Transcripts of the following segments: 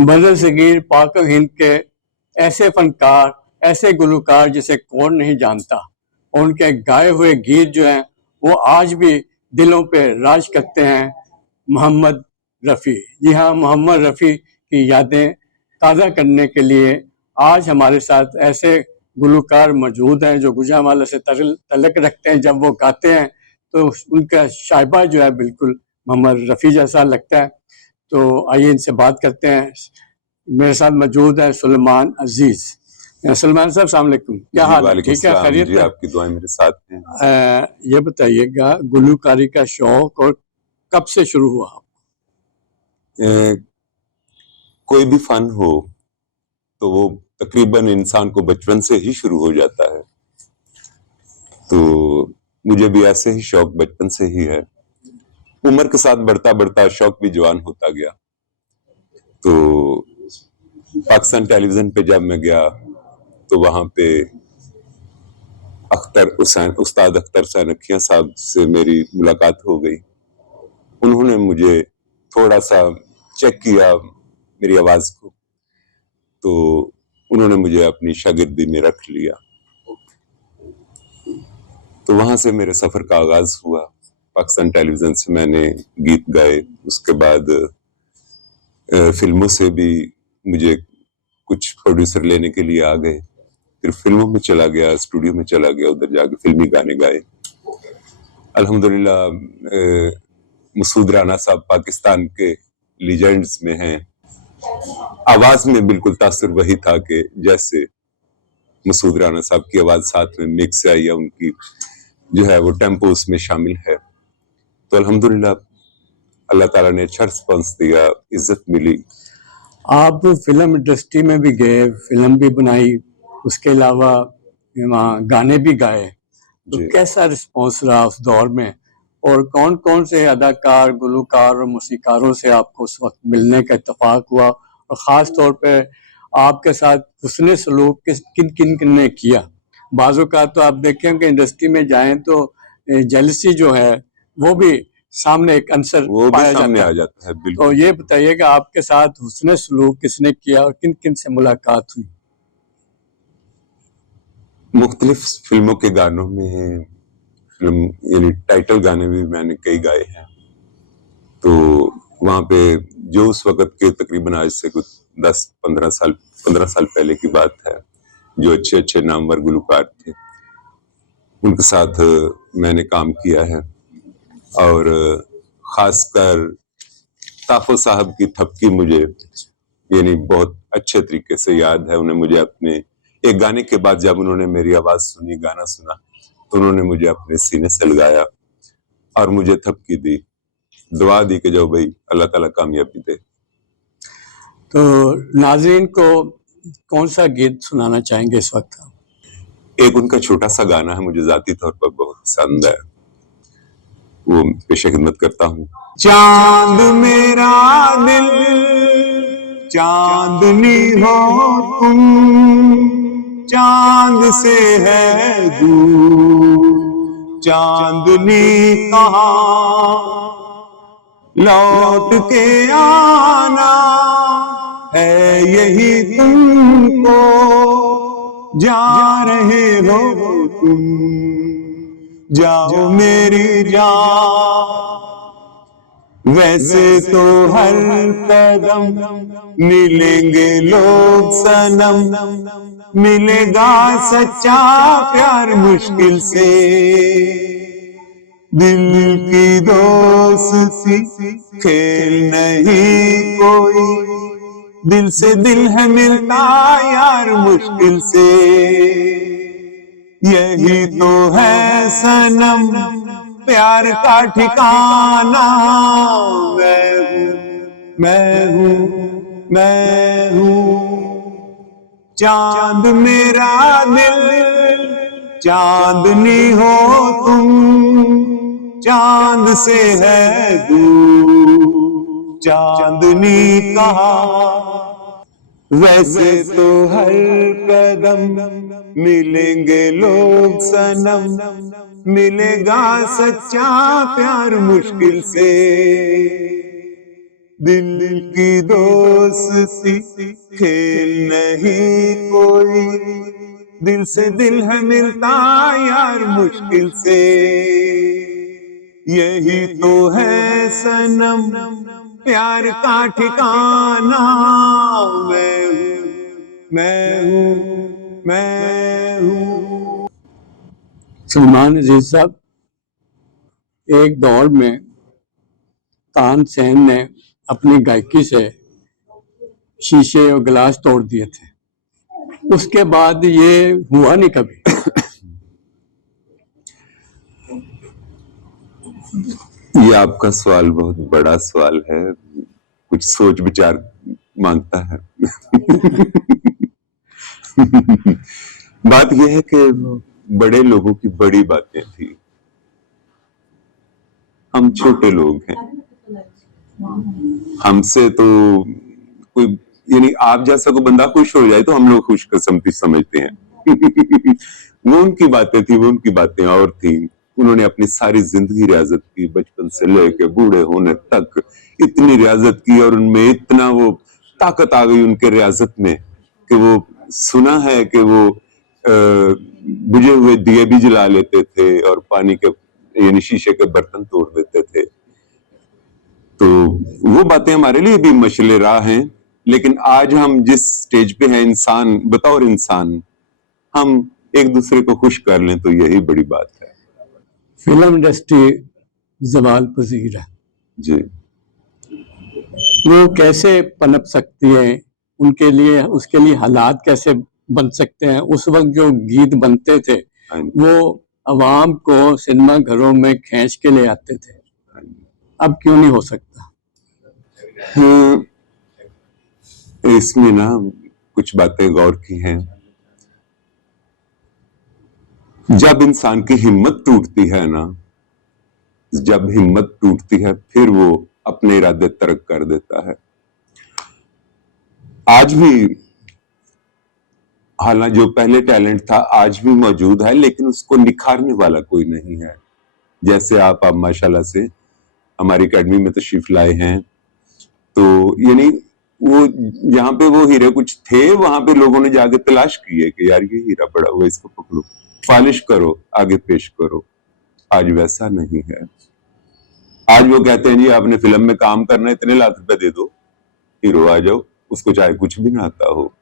बदर सगीर पाक व हिंद के ऐसे फनकार, ऐसे गुलकार जिसे कौन नहीं जानता। और उनके गाए हुए गीत जो हैं वो आज भी दिलों पे राज करते हैं। मोहम्मद रफ़ी, जी हाँ, मोहम्मद रफ़ी की यादें ताज़ा करने के लिए आज हमारे साथ ऐसे गुलकार मौजूद हैं जो गुजरांवाला से तल्लुक़ रखते हैं। जब वो गाते हैं तो उनका शायबा जो है बिल्कुल मोहम्मद रफ़ी जैसा लगता है। तो आइए इनसे बात करते हैं। मेरे साथ मौजूद है सुलेमान अजीज। सलमान साहब अस्सलाम वालेकुम, क्या हाल है? ठीक है, खैरियत जी, है? आपकी दुआएं मेरे साथ हैं। ये बताइएगा गुलकारी का शौक और कब से शुरू हुआ? कोई भी फन हो तो वो तकरीबन इंसान को बचपन से ही शुरू हो जाता है। तो मुझे भी ऐसे ही शौक बचपन से ही है। उम्र के साथ बढ़ता बढ़ता शौक भी जवान होता गया। तो पाकिस्तान टेलीविजन पे जब मैं गया तो वहां पे उस्ताद अख्तर हुसैन अखियां साहब से मेरी मुलाकात हो गई। उन्होंने मुझे थोड़ा सा चेक किया मेरी आवाज को, तो उन्होंने मुझे अपनी शागिर्दी में रख लिया। तो वहां से मेरे सफर का आगाज हुआ। पाकिस्तान टेलीविजन से मैंने गीत गाए, उसके बाद फिल्मों से भी मुझे कुछ प्रोड्यूसर लेने के लिए आ गए। फिर फिल्मों में चला गया, स्टूडियो में चला गया, उधर जाके फिल्मी गाने गाए। अल्हम्दुलिल्लाह मसूद राना साहब पाकिस्तान के लीजेंड्स में हैं। आवाज में बिल्कुल तासुर वही था कि जैसे मसूद राना साहब की आवाज साथ में मिक्स है या उनकी जो है वो टेम्पो उसमें शामिल है। तो अल्हम्दुलिल्लाह अल्लाह ताला ने अच्छा रिस्पॉन्स दिया, इज्जत मिली। आप फिल्म इंडस्ट्री में भी गए, फिल्म भी बनाई, उसके अलावा वहाँ गाने भी गाए, तो कैसा रिस्पॉन्स रहा उस दौर में? और कौन कौन से अदाकार, गुलकार और मौसीकारों से आपको उस वक्त मिलने का इत्तेफाक हुआ? और ख़ास तौर पे आपके साथ हुस्न सलूक किन किन ने किया? बाज़ औक़ात तो आप देखें कि इंडस्ट्री में जाएं तो जेलसी जो है वो भी सामने एक अंसर पाया जाता है। तो ये बताइए कि आपके साथ हुस्न सलूक किसने किया और किन किन से मुलाकात हुई? मुख्तलिफ फिल्मों के गानों में फिल्म यानी टाइटल गाने भी मैंने कई गाए हैं। तो वहां पे जो उस वक्त के तकरीबन आज से कुछ 10-15 साल पहले की बात है, जो अच्छे अच्छे नामवर गुलकार थे उनके साथ मैंने काम किया है। और खासकर ताफो साहब की थपकी मुझे यानी बहुत अच्छे तरीके से याद है। उन्हें मुझे अपने एक गाने के बाद जब उन्होंने मेरी आवाज सुनी, गाना सुना, तो उन्होंने मुझे अपने सीने से लगाया और मुझे थपकी दी, दुआ दी कि जाओ भाई अल्लाह ताला कामयाबी दे। तो नाज़रीन को कौन सा गीत सुनाना चाहेंगे इस वक्त? एक उनका छोटा सा गाना है, मुझे जाती तौर पर बहुत पसंद है, वो पेशे खिदमत करता हूँ। चांद मेरा दिल चांदनी हो तुम, चांद से है दूर चांदनी कहाँ, लौट के आना है यही तुमको, जा रहे हो तुम, जाओ मेरी जान। वैसे तो हर कदम मिलेंगे लोग सनम, मिलेगा सच्चा प्यार मुश्किल से, दिल की दोस्ती खेल नहीं कोई, दिल से दिल है मिलता यार मुश्किल से, यही तो है सनम प्यार का ठिकाना। मैं हूँ चांद मेरा दिल, चांदनी हो तुम, चांद से है दूर चांदनी कहाँ, वैसे तो हर कदम मिलेंगे लोग सनम, मिलेगा सच्चा प्यार मुश्किल से, दिल की दोस्ती खेल नहीं कोई, दिल से दिल है मिलता यार मुश्किल से, यही तो है सनम प्यार का ठिकाना। मैं हूँ मैं हूँ मैं हूँ। सलमान अजीज साहब, एक दौर में तानसेन ने अपनी गायकी से शीशे और गिलास तोड़ दिए थे, उसके बाद ये हुआ नहीं कभी। ये आपका सवाल बहुत बड़ा सवाल है, कुछ सोच विचार मांगता है। बात यह है कि बड़े लोगों की बड़ी बातें थी, हम छोटे लोग हैं, हमसे तो कोई यानी आप जैसा कोई बंदा खुश हो जाए तो हम लोग खुशकिस्मती समझते हैं। वो उनकी बातें थी, वो उनकी बातें और थी। उन्होंने अपनी सारी जिंदगी रियाजत की, बचपन से लेके बूढ़े होने तक इतनी रियाजत की और उनमें इतना वो ताकत आ गई उनके रियाजत में कि वो सुना है कि वो बुझे हुए दिए भी जला लेते थे और पानी के यानी शीशे के बर्तन तोड़ देते थे। तो वो बातें हमारे लिए भी मशले राह हैं, लेकिन आज हम जिस स्टेज पे हैं, इंसान बतौर इंसान हम एक दूसरे को खुश कर लें तो यही बड़ी बात है। फिल्म इंडस्ट्री जवाल पजीर है जी, वो कैसे पनप सकती है, उनके लिए उसके लिए हालात कैसे बन सकते हैं। उस वक्त जो गीत बनते थे वो अवाम को सिनेमा घरों में खींच के ले आते थे, अब क्यों नहीं हो सकता? इसमें ना कुछ बातें गौर की हैं। जब इंसान की हिम्मत टूटती है ना, जब हिम्मत टूटती है फिर वो अपने इरादे तर्क कर देता है। आज भी हालांकि जो पहले टैलेंट था आज भी मौजूद है, लेकिन उसको निखारने वाला कोई नहीं है। जैसे आप माशाल्लाह से हमारी एकेडमी में तशरीफ लाए हैं, तो यानी वो जहां पे वो हीरे कुछ थे वहां पे लोगों ने जाके तलाश की है कि यार ये हीरा पड़ा हुआ, इसको पकड़ो, पॉलिश करो, आगे पेश करो। आज वैसा नहीं है। आज वो कहते हैं जी आपने फिल्म में काम करना है, इतने लाख रुपए दे दो, हीरो आ जाओ, उसको चाहे कुछ भी ना आता हो।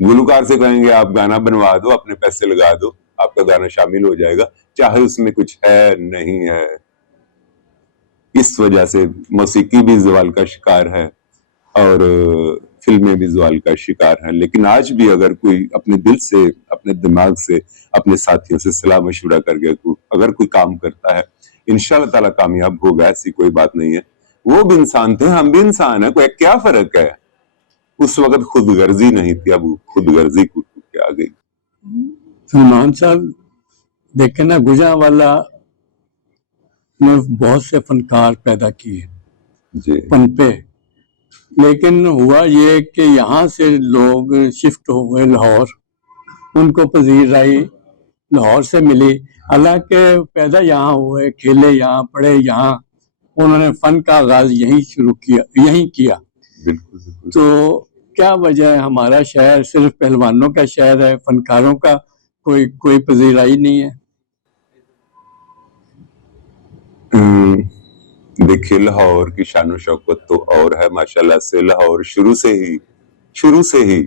गुलकार से कहेंगे आप गाना बनवा दो, अपने पैसे लगा दो, आपका गाना शामिल हो जाएगा, चाहे उसमें कुछ है नहीं है। इस वजह से मौसीकी भी ज़वाल का शिकार है और फिल्में भी ज़वाल का शिकार है। लेकिन आज भी अगर कोई अपने दिल से, अपने दिमाग से, अपने साथियों से सलाह मशवरा करके अगर कोई काम करता है, इंशाअल्लाह ताला कामयाब होगा, ऐसी कोई बात नहीं है। वो भी इंसान थे, हम भी इंसान है, कोई क्या फर्क है? उस वक्त खुदगर्जी नहीं थी, अब खुदगर्जी कूद के आ गई। सलमान साहब देखे ना, गुजरांवाला में बहुत से फनकार पैदा किए जी, पनपे, लेकिन हुआ ये कि यहाँ से लोग शिफ्ट हो गए लाहौर, उनको पजीराई लाहौर से मिली, हालांकि पैदा यहाँ हुए, खेले यहाँ, पढ़े यहाँ, उन्होंने फन का आगाज यहीं शुरू किया, यहीं किया। बिल्कुल बिल्कुल। तो क्या वजह है हमारा शहर सिर्फ पहलवानों का शहर है, फनकारों का कोई पजीराई नहीं है? देखिए लाहौर की शान शौकत तो और है माशाल्लाह से। लाहौर शुरू से ही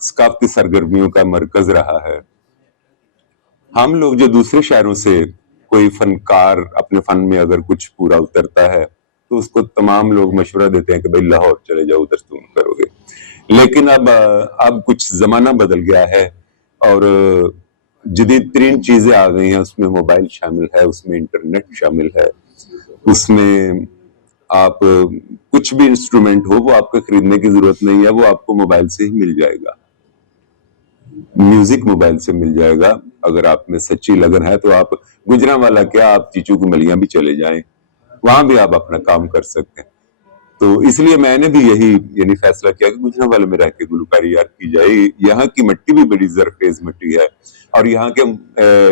सकाफती सरगर्मियों का मरकज रहा है। हम लोग जो दूसरे शहरों से कोई फनकार अपने फन में अगर कुछ पूरा उतरता है तो उसको तमाम लोग मशवरा देते हैं कि भाई लाहौर चले जाओ, उधर तुम करोगे। लेकिन अब कुछ जमाना बदल गया है और जदीद तरीन चीजें आ गई हैं। उसमें मोबाइल शामिल है, उसमें इंटरनेट शामिल है, उसमें आप कुछ भी इंस्ट्रूमेंट हो वो आपको खरीदने की जरूरत नहीं है, वो आपको मोबाइल से ही मिल जाएगा। म्यूजिक मोबाइल से मिल जाएगा। अगर आप में सच्ची लगन है तो आप गुजरांवाला क्या, आप चीचू की मलियां भी चले जाएं, वहां भी आप अपना काम कर सकते हैं। तो इसलिए मैंने भी यही यानी फैसला किया कि गुजरांवाला में रह के गुलकारी याद की जाए। यहाँ की मिट्टी भी बड़ी जरखेज मिट्टी है और यहाँ के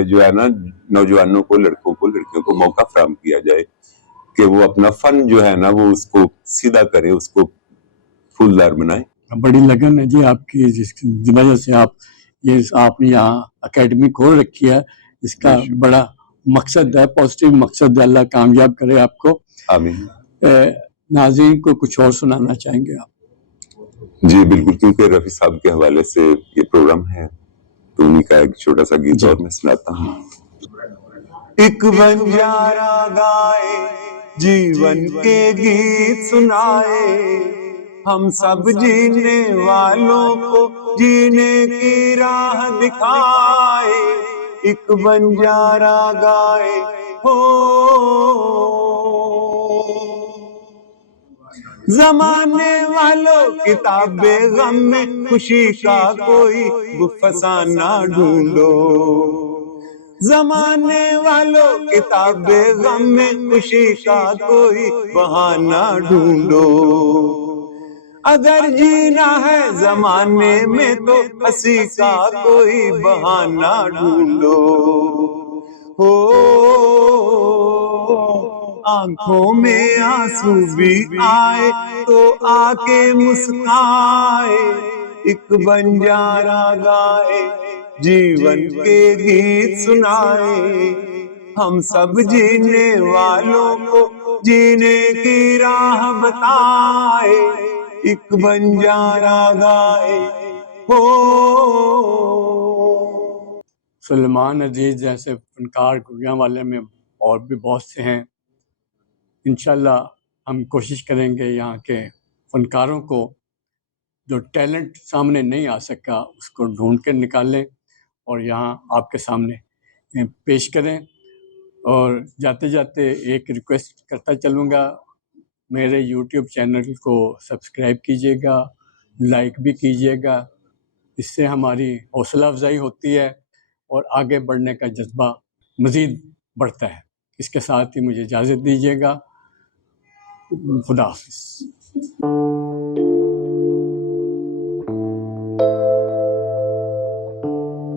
जो है ना नौजवानों को, लड़कों को, लड़कियों को मौका फराहम किया जाए। कि वो अपना फन जो है ना वो उसको सीधा करे, उसको फूलदार बनाए। बड़ी लगन है जी आपकी, जिसकी वजह से आपने यहाँ एकेडमी खोल रखी है। इसका बड़ा मकसद है, पॉजिटिव मकसद है। अल्लाह कामयाब करे आपको। आमीन। नाज़रीन को कुछ और सुनाना चाहेंगे आप? जी बिल्कुल, क्योंकि रफी साहब के हवाले से ये प्रोग्राम है तो उन्हीं का एक छोटा सा गीत और मैं सुनाता हूँ। एक बंजारा गाए, जीवन के गीत सुनाए, हम सब जीने वालों को जीने की राह दिखाए। एक बंजारा गाए हो, जमाने वालों किताबे गम में खुशी का कोई फसाना ढूंढो। जमाने वालों किताबे गम में खुशी का कोई बहाना ढूंढो। अगर जीना है जमाने में तो हंसी का कोई बहाना ढूंढो। हो आंखों में आंसू भी आए तो आके मुस्काए। एक बंजारा गाए, जीवन के गीत सुनाए, हम सब जीने वालों को जीने की राह बताए। एक बंजारा गाए हो। सलमान अजीज जैसे फनकार गुड़ियांवाले में और भी बहुत से हैं। इंशाल्लाह हम कोशिश करेंगे यहाँ के फनकारों को जो टैलेंट सामने नहीं आ सका उसको ढूंढ कर निकालें और यहाँ आपके सामने पेश करें। और जाते जाते एक रिक्वेस्ट करता चलूँगा, मेरे यूट्यूब चैनल को सब्सक्राइब कीजिएगा, लाइक भी कीजिएगा। इससे हमारी हौसला अफजाई होती है और आगे बढ़ने का जज्बा मज़ीद बढ़ता है। इसके साथ ही मुझे इजाज़त दीजिएगा। खुदा हाफ़िज़।